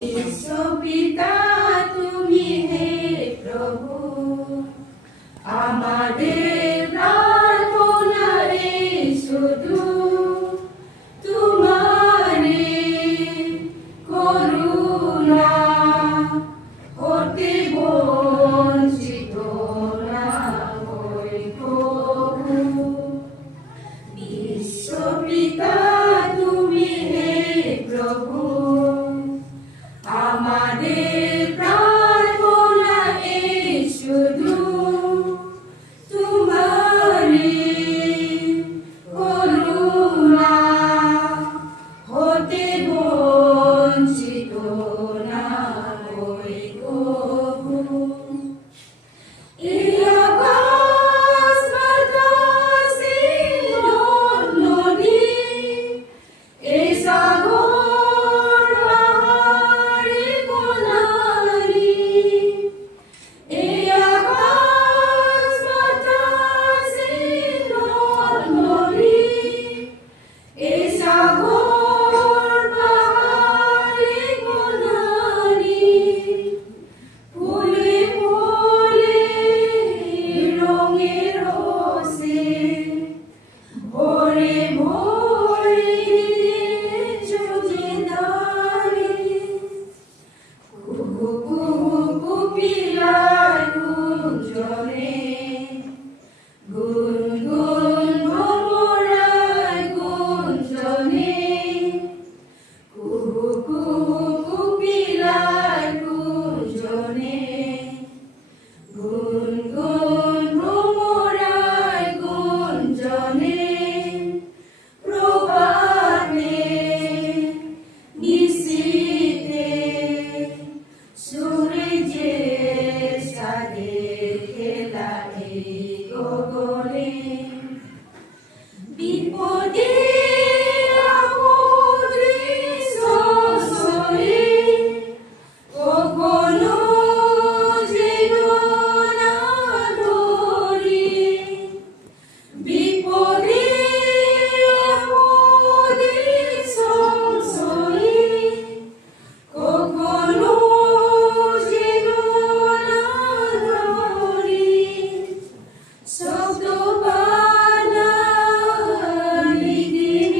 পিতা তুমি হে প্রভু, আমাদের প্রার্থনা রে শুধু তোমারে করুণা হতে বঞ্চিত না হই প্রভু। বিশ্বপিতা তুমি হে প্রভু, আমাদের প্রার্থনা এই শুধু তোমারে করুণা হতে বঞ্চিত না হই প্রভু। এই আকাশ বাতাস এই নদী, এই সাগর পাহাড়ে বনানী, এই আকাশ বাতাস এই নদী, এই সাগর পাহাড়ে বনানী, ফুলে ফুলে রঙে রসে ভরে ভরে চোখেদারি, কুহু কুহু কুকিলার গুঞ্জনে, গুনগুন ভ্রমরার গুঞ্জনে, কুহু কুহু কুকিলার গুঞ্জনে, গুনগুন ভ্রমরার গুঞ্জনে, প্রভাতে নিশীথে সূর্যের সাথে খেলা এই গগনে, বিপদে